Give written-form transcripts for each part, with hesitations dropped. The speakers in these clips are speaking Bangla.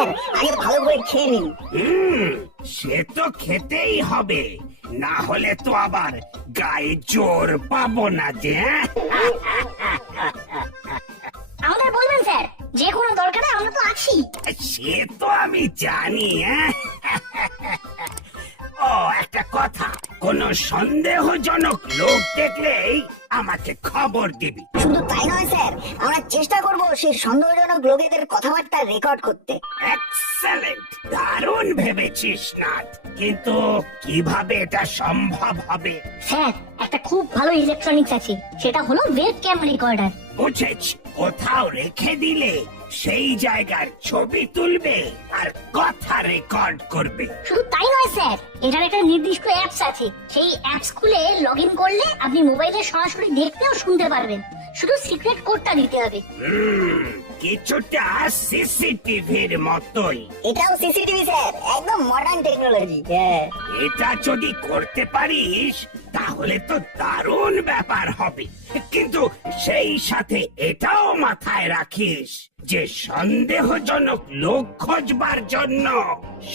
স্যার আগে ভালো করে খেয়ে নিন। সে তো খেতেই হবে, না হলে তো আবার গায়ে জোর পাবো না যে। আমাদের বলবেন স্যার, যে কোনো দরকারে আমরা তো আছি। সে তো আমি জানি। ও একটা কথা, কোন সন্দেহজনক লোক দেখলেই আমাকে খবর দিবি। শুধু তাই নয় স্যার, আমরা চেষ্টা করব সেই সন্দেহজনক লোকেদের কথাবার্তা রেকর্ড করতে। এক্সেলেন্ট, দারুণ ভেবেছিস না, কিন্তু কিভাবে এটা সম্ভব হবে? স্যার একটা খুব ভালো ইলেকট্রনিক্স আছে, সেটা হলো ওয়েব ক্যাম রেকর্ডার। বুঝেছি, কোথাও রেখে দিলে সেই জায়গার ছবি তুলবে আর কথা রেকর্ড করবে। শুধু তাই নয় স্যার, এটার একটা নির্দিষ্ট অ্যাপস আছে, সেই অ্যাপস খুলে লগ ইন করলে আপনি মোবাইলে সরাসরি দেখতে ও শুনতে পারবেন। শুধু সিক্রেট কোডটা দিতে হবে। কিছুটা সিসিটিভির মতোই। এটাও সিসিটিভি স্যার, একদম মডার্ন টেকনোলজি। হ্যাঁ, এটা যদি করতে পারিস তাহলে তো দারুণ ব্যাপার হবে, কিন্তু সেই সাথে এটাও মাথায় রাখিস যে সন্দেহজনক লোক খোঁজবার জন্য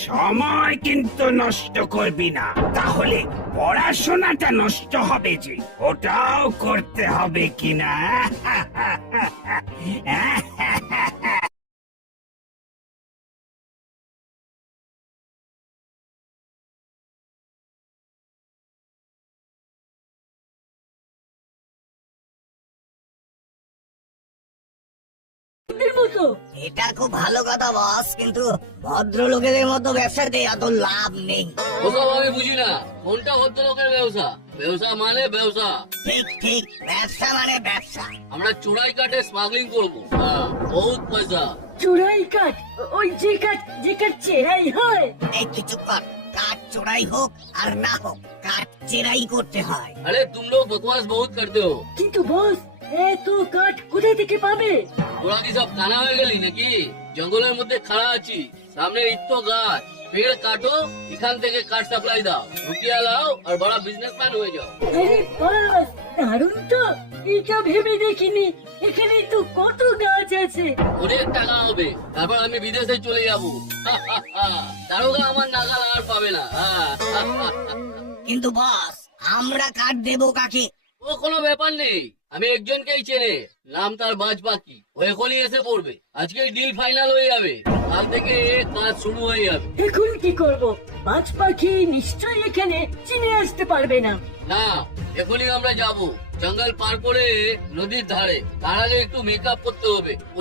সময় কিন্তু নষ্ট করবি না, তাহলে পড়াশোনাটা নষ্ট হবে যে, ওটাও করতে হবে কিনা। এটা খুব ভালো কথা বস, কিন্তু ভদ্রলোকেদের মতো ব্যবসাতে এত লাভ নেই। ওসব আমি বুঝি না, কোনটা ভদ্রলোকের ব্যবসা? ব্যবসা মানে ব্যবসা। ঠিক ঠিক, ব্যবসা মানে ব্যবসা। আমরা চোরাই কাঠে স্মাগলিং করবো, হ্যাঁ, বহুত পয়সা। চোরাই কাঠ? ওই যে কাঠ চেরাই হয়? এই কিছু কর, কাঠ চোরাই হোক আর না হোক, কাঠ চেরাই করতে হয়। अरे तुम लोग बकवास बहुत करते हो। কিন্তু বস, এত কাঠ কোথা থেকে পাবে? তোরা কি সব কানা হয়ে গেলি নাকি? জঙ্গলের মধ্যে খাড়া আছি, সামনে ইত্তো গাছ, পেড় কাটো, এখান থেকে কাঠ সাপ্লাই দাও, রুপিয়া লাও আর বড় বিজনেসম্যান হয়ে যাও। আরে বাস, দারুণ তো, এটা ভেবে দেখিনি। এখানে তো কত গাছ আছে। অনেক টাকা হবে, তারপর আমি বিদেশে চলে যাবো। দারোগা আমার নাগাল আর পাবে না। কিন্তু বস, আমরা কাঠ দেবো কাকে? ও কোনো ব্যাপার নেই, আমি একজনকেই চেনে, নাম তার বাজ পাখি, ও এখনই এসে পড়বে। আজকে ডিল ফাইনাল হয়ে যাবে, কাল থেকে কাজ শুরু হয়ে যাবে। এখন কি করব? বাজ পাখি নিশ্চয়ই এখানে চিনে আসতে পারবে না। না, এখনই আমরা যাব, জঙ্গল পার করে নদীর ধারে। তার আগে একটু মেকআপ করতে হবে। ও